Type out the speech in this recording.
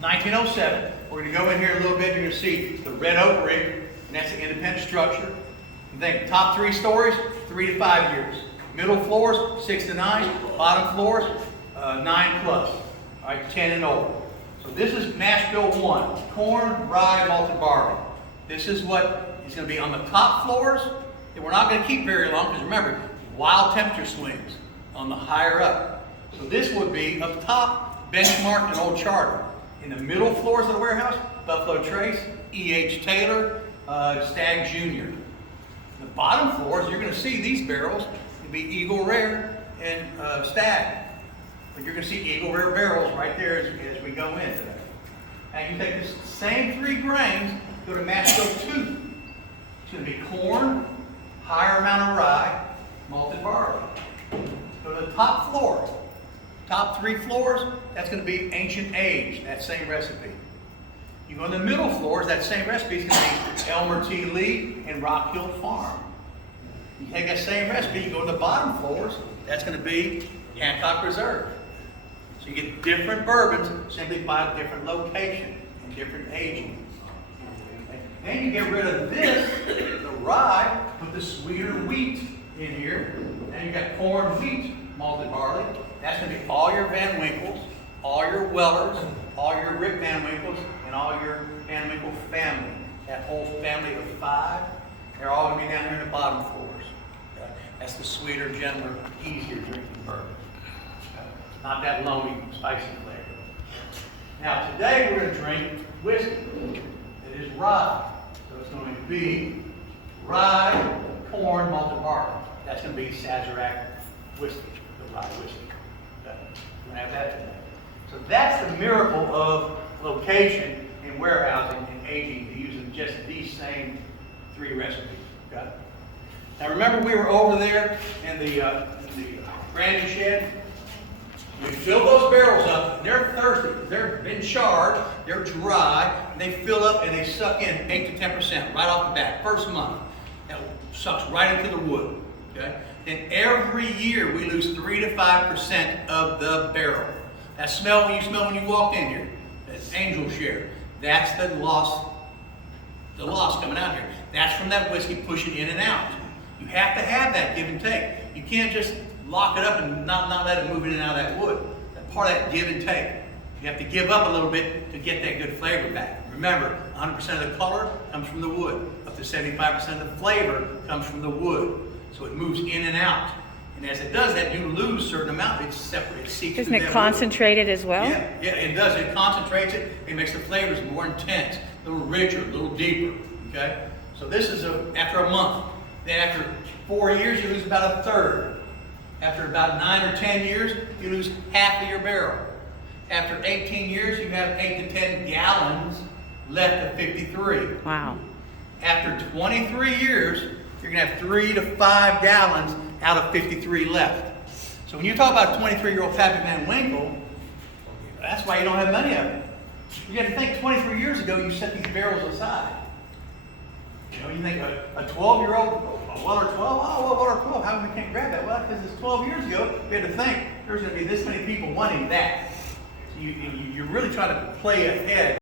1907. We're going to go in here a little bit. You're going to see the red oak brick, and that's an independent structure. And think top 3 stories, 3 to 5 years. Middle floors, 6 to 9. Bottom floors, 9 plus. All right, 10 and over. So this is Nashville 1, corn, rye, malted barley. This is what is going to be on the top floors, and we're not going to keep very long because remember, wild temperature swings on the higher up. So this would be up top, benchmark and old charter. In the middle floors of the warehouse, Buffalo Trace, E.H. Taylor, Stagg Jr. The bottom floors, you're going to see these barrels, it'll be Eagle Rare and Stagg. But you're going to see Eagle Rare barrels right there as we go in today. And you take this same 3 grains, go to Nashville 2. It's going to be corn, higher amount of rye, malted barley. Go to the top floor. Top 3 floors, that's going to be ancient age, that same recipe. You go in the middle floors, that same recipe is going to be Elmer T. Lee and Rock Hill Farm. You take that same recipe, you go to the bottom floors, that's going to be Hancock Reserve. So you get different bourbons simply by a different location and different aging. Okay. Then you get rid of this, the rye, put the sweeter wheat in here. Then you got corn, wheat, malted barley. That's going to be all your Van Winkles, all your Wellers, all your Rick Van Winkles, and all your Van Winkle family. That whole family of 5, they're all going to be down here in the bottom floors. Okay. That's the sweeter, gentler, easier drinking bourbon. Not that loamy, spicy flavor. Now today we're going to drink whiskey. It is rye. So it's going to be rye, corn, malted barley. That's going to be Sazerac whiskey, the rye whiskey. Okay. We're going to have that today. So that's the miracle of location and warehousing and aging using just these same 3 recipes. Okay. Now remember we were over there in the brandy shed. We fill those barrels up, and they're thirsty. They've been charred, they're dry, and they fill up and they suck in 8 to 10% right off the bat, first month. That sucks right into the wood. Okay? And every year we lose 3 to 5% of the barrel. That smell you smell when you walked in here, that angel share, that's the loss coming out here. That's from that whiskey pushing in and out. You have to have that give and take. You can't just lock it up and not let it move in and out of that wood. That's part of that give and take. You have to give up a little bit to get that good flavor back. Remember, 100% of the color comes from the wood. Up to 75% of the flavor comes from the wood. So it moves in and out. And as it does that, you lose a certain amount. It's separate. It seeps Isn't it concentrated as well? Yeah, it does. It concentrates it. It makes the flavors more intense, a little richer, a little deeper. Okay? So this is after a month. Then after 4 years, you lose about a third. After about 9 or 10 years, you lose half of your barrel. After 18 years, you have 8 to 10 gallons left of 53. Wow. After 23 years, you're going to have 3 to 5 gallons out of 53 left. So when you talk about a 23-year-old Pappy Van Winkle, that's why you don't have many of them. You have to think 23 years ago, you set these barrels aside. You know, you think a 12-year-old, a Weller 12, oh, well, Weller 12, how come we can't grab that? Well, because it's 12 years ago, we had to think there's going to be this many people wanting that. So you really try to play ahead.